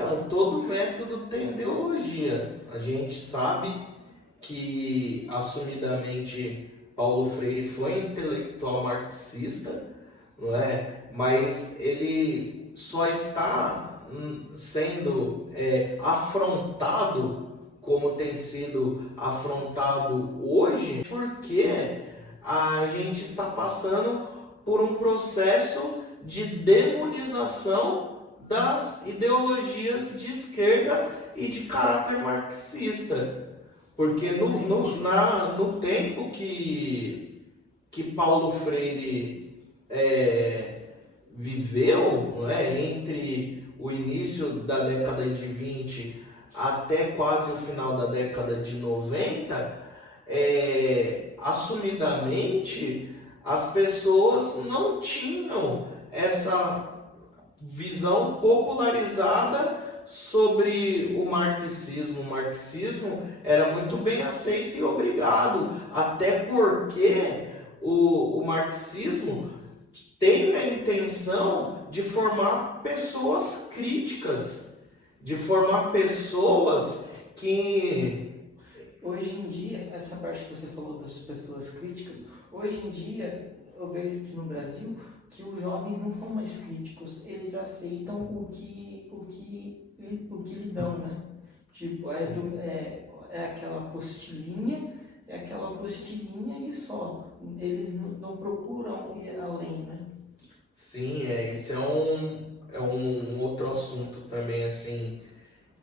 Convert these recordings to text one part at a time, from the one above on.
Então, todo método tem ideologia. A gente sabe que, assumidamente, Paulo Freire foi intelectual marxista, não é? Mas ele só está sendo afrontado como tem sido afrontado hoje, porque a gente está passando por um processo de demonização das ideologias de esquerda e de caráter marxista. Porque no tempo que Paulo Freire viveu, não é, entre o início da década de 20 até quase o final da década de 90, assumidamente as pessoas não tinham essa visão popularizada sobre o marxismo. O marxismo era muito bem aceito e obrigado, até porque o marxismo tem a intenção de formar pessoas críticas, de formar pessoas que... Hoje em dia, essa parte que você falou das pessoas críticas, hoje em dia eu vejo aqui no Brasil que os jovens não são mais críticos, eles aceitam o que lhe dão, né? Tipo, é aquela apostilinha e só. Eles não procuram ir além, né? Sim, esse é um outro assunto também, assim,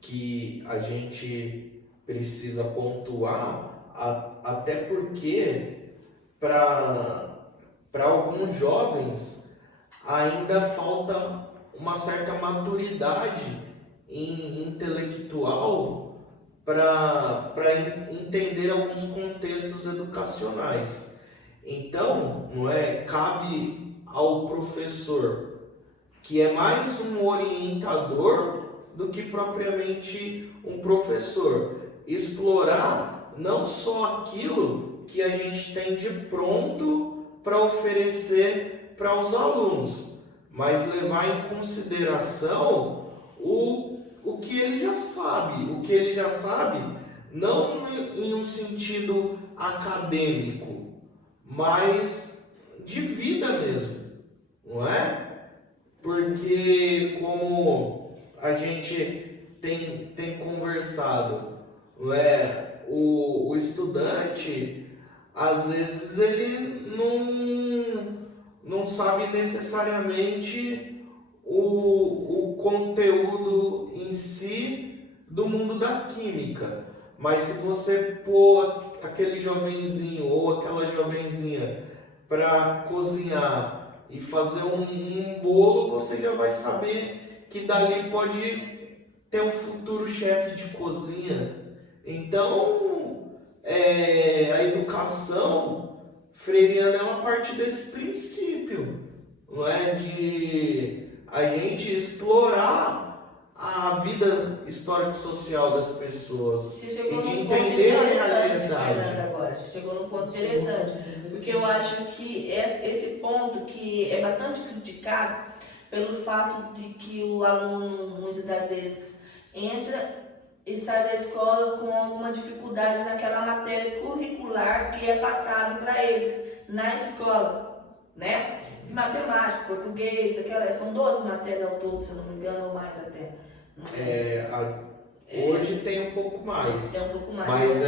que a gente precisa pontuar, até porque para alguns jovens ainda falta uma certa maturidade intelectual para entender alguns contextos educacionais. Então, não é, cabe ao professor, que é mais um orientador do que propriamente um professor, explorar não só aquilo que a gente tem de pronto para oferecer para os alunos, mas levar em consideração o que ele já sabe, não em um sentido acadêmico, mas de vida mesmo, não é? Porque, como a gente tem conversado, não é? O estudante, às vezes, ele não sabe necessariamente o conteúdo em si do mundo da química. Mas se você pôr aquele jovenzinho ou aquela jovenzinha para cozinhar e fazer um bolo, você já vai saber que dali pode ter um futuro chefe de cozinha. Então, a educação freiriana, ela parte desse princípio, não é? De a gente explorar a vida histórico-social das pessoas e de entender a realidade. Agora, você chegou num ponto interessante, porque eu acho que esse ponto que é bastante criticado pelo fato de que o aluno muitas das vezes entra e sai da escola com alguma dificuldade naquela matéria curricular que é passado para eles na escola, né? De matemática, português, são 12 matérias ao todo, se eu não me engano, ou mais até. Hoje tem um pouco mais. É um pouco mais. Mas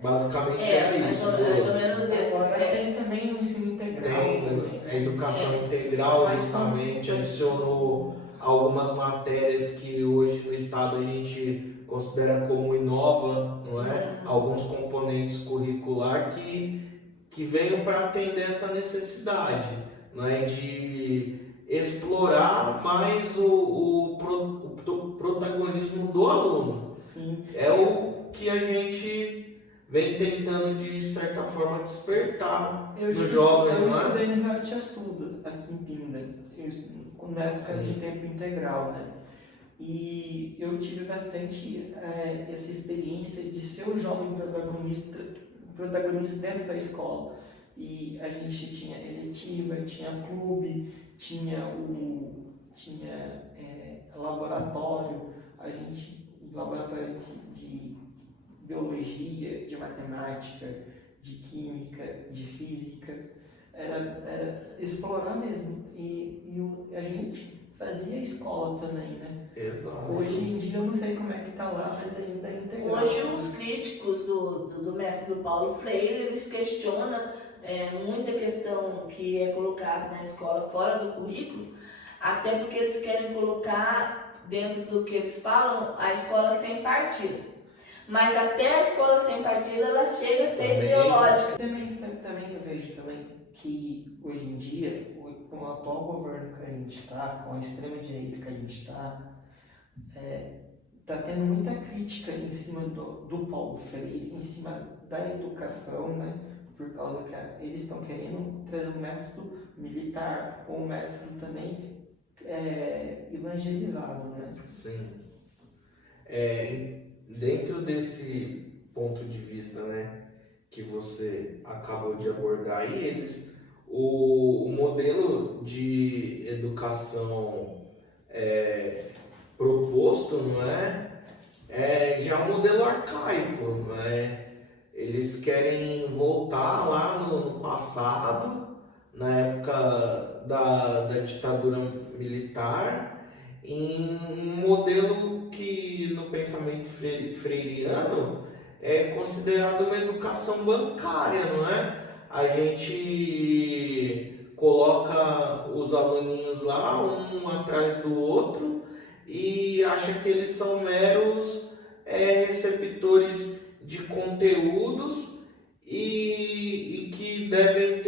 basicamente isso. Mais ou menos isso. Agora tem também o ensino integral. Tem a educação integral, justamente, adicionou algumas matérias que hoje no estado a gente considera como inova, não é? Alguns componentes curricular que veio para atender essa necessidade, não é? De explorar mais o protagonismo do aluno. Sim. É o que a gente vem tentando, de certa forma, despertar no jovem. Eu estudei no Rio de Janeiro, aqui em Pinda, nessa época de tempo integral, né? E eu tive bastante essa experiência de ser um jovem protagonista dentro da escola. E a gente tinha eletiva, tinha clube, tinha laboratório, biologia, de matemática, de química, de física. Era explorar mesmo. A gente fazia escola também, né? Exato. Hoje em dia eu não sei como é que tá lá, mas ainda é integrado. Hoje os críticos do método Paulo Freire, eles questionam muita questão que é colocada na escola fora do currículo, até porque eles querem colocar dentro do que eles falam a escola sem partido. Mas até a escola sem partido ela chega a ser ideológica. Também eu vejo também que hoje em dia, com o atual governo que a gente está, com a extrema direita que a gente está tendo muita crítica em cima do Paulo Freire, em cima da educação, né? Por causa que eles estão querendo trazer um método militar, ou um método também evangelizado, né? Sim. Dentro desse ponto de vista, né, que você acabou de abordar aí, o modelo de educação proposto, não já é um modelo arcaico, não é? Eles querem voltar lá no passado, na época da ditadura militar, em um modelo que no pensamento freiriano é considerado uma educação bancária, não é? A gente coloca os aluninhos lá, um atrás do outro, e acha que eles são meros receptores de conteúdos e que devem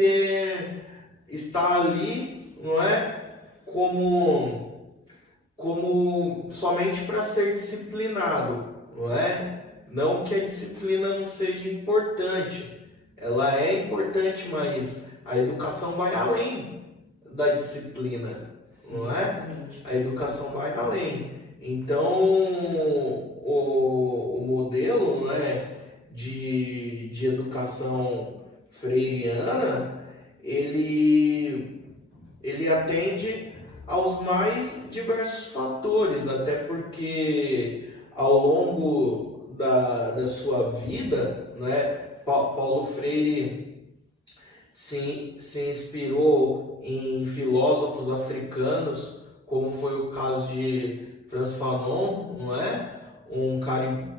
estar ali, não é? Como somente para ser disciplinado, não é? Não que a disciplina não seja importante, ela é importante, mas a educação vai além da disciplina, não é? A educação vai além. Então, o modelo, não é, de educação freiriana, ele atende aos mais diversos fatores, até porque ao longo da sua vida, né, Paulo Freire se inspirou em filósofos africanos, como foi o caso de Frantz Fanon, não é? Um cara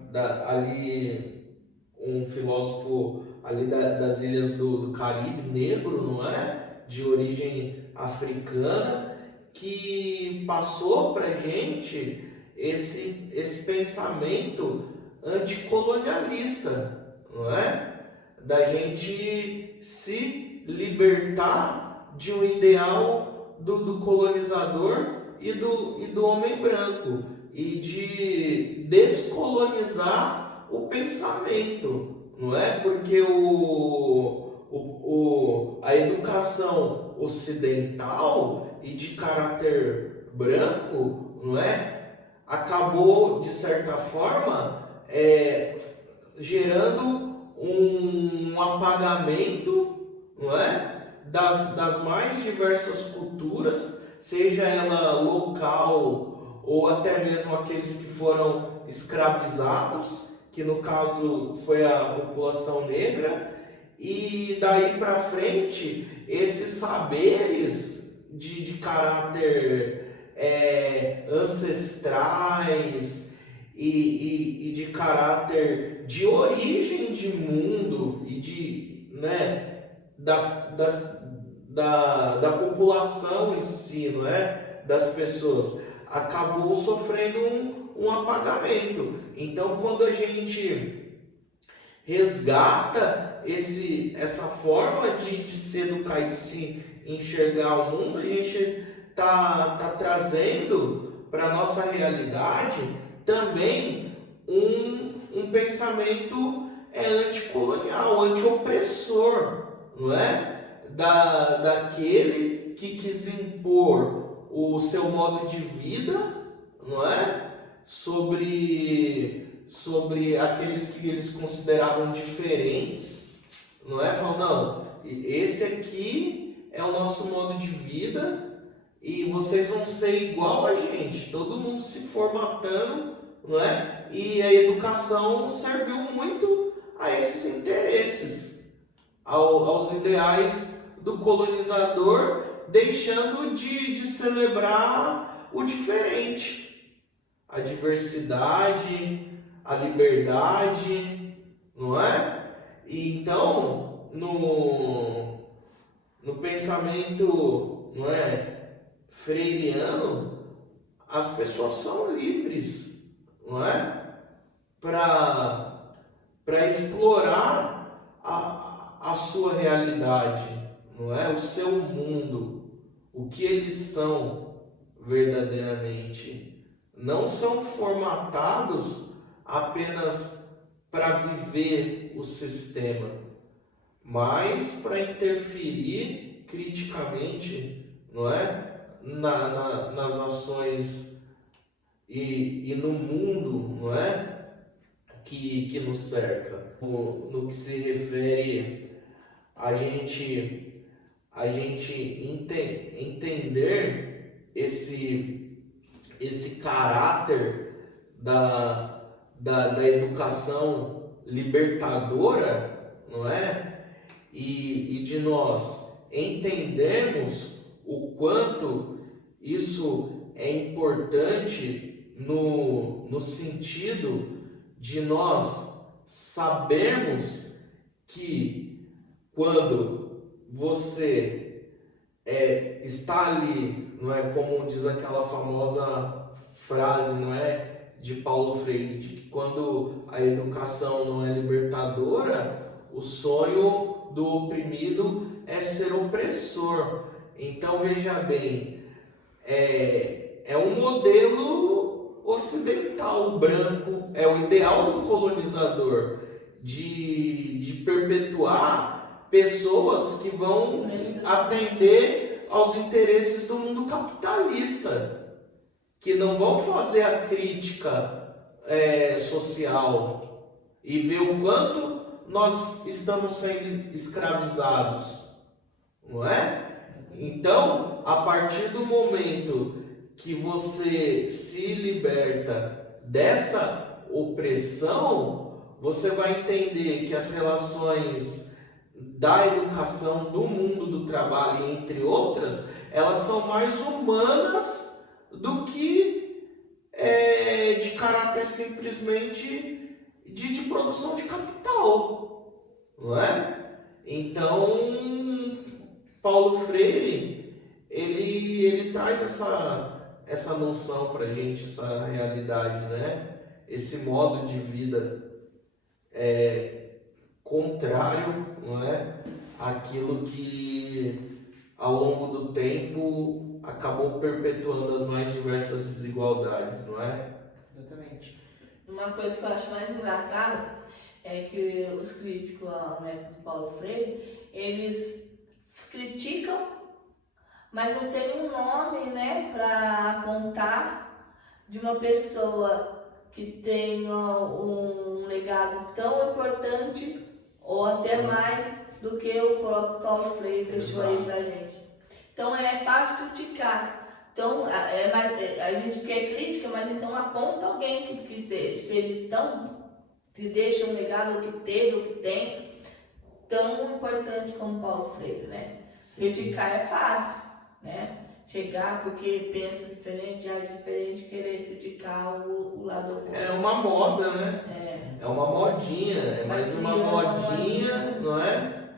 um filósofo ali das ilhas do Caribe, negro, não é? De origem africana, que passou para a gente esse pensamento anticolonialista, não é? Da gente se libertar de um ideal do colonizador e do homem branco, e de descolonizar o pensamento, não é? Porque a educação ocidental e de caráter branco, não é? Acabou, de certa forma, gerando um apagamento, não é? Das mais diversas culturas, seja ela local ou até mesmo aqueles que foram escravizados, que no caso foi a população negra, e daí para frente esses saberes de caráter ancestrais e de caráter de origem de mundo e da população em si, não é? Das pessoas, acabou sofrendo um apagamento. Então, quando a gente resgata essa forma de se educar e de se enxergar o mundo, a gente tá trazendo para a nossa realidade também um pensamento anticolonial, antiopressor, não é? Daquele que quis impor o seu modo de vida, não é? Sobre aqueles que eles consideravam diferentes, não é? Falam, não, esse aqui é o nosso modo de vida e vocês vão ser igual a gente, todo mundo se formatando não é? E a educação serviu muito a esses interesses, aos ideais do colonizador, deixando de celebrar o diferente, a diversidade, a liberdade, não é? E então, no pensamento, não é, freiriano, as pessoas são livres, não é? Para explorar a sua realidade, não é? O seu mundo, o que eles são verdadeiramente. Não são formatados apenas para viver o sistema, mas para interferir criticamente, não é? Nas ações e no mundo, não é? Que nos cerca. No que se refere a gente entender esse caráter da educação libertadora, não é? E de nós entendermos o quanto isso é importante no sentido de nós sabermos que quando você está ali, não é, como diz aquela famosa frase, não é, de Paulo Freire, de que quando a educação não é libertadora, o sonho do oprimido é ser opressor. Então veja bem, é um modelo ocidental, branco, é o ideal do colonizador de perpetuar pessoas que vão atender aos interesses do mundo capitalista, que não vão fazer a crítica social e ver o quanto nós estamos sendo escravizados, não é? Então, a partir do momento que você se liberta dessa opressão, você vai entender que as relações da educação, do mundo do trabalho, entre outras, elas são mais humanas do que de caráter simplesmente de produção de capital, não é? Então, Paulo Freire, ele traz essa noção para a gente, essa realidade, né? Esse modo de vida contrário, não é? Àquilo que ao longo do tempo acabou perpetuando as mais diversas desigualdades, não é? Exatamente. Uma coisa que eu acho mais engraçada é que os críticos ao método Paulo Freire, eles criticam, mas não tem um nome, né, para apontar de uma pessoa que tenha um legado tão importante ou até mais do que o próprio Paulo Freire deixou aí pra gente. Então é fácil criticar. Então a gente quer crítica, mas então aponta alguém que seja tão, que deixa um legado, que teve, o que tem, tão importante como Paulo Freire, né? Sim. Criticar é fácil, né? Chegar porque pensa diferente, age diferente, querer criticar o lado oposto. É uma moda, né? É uma modinha, é mais uma modinha, não é?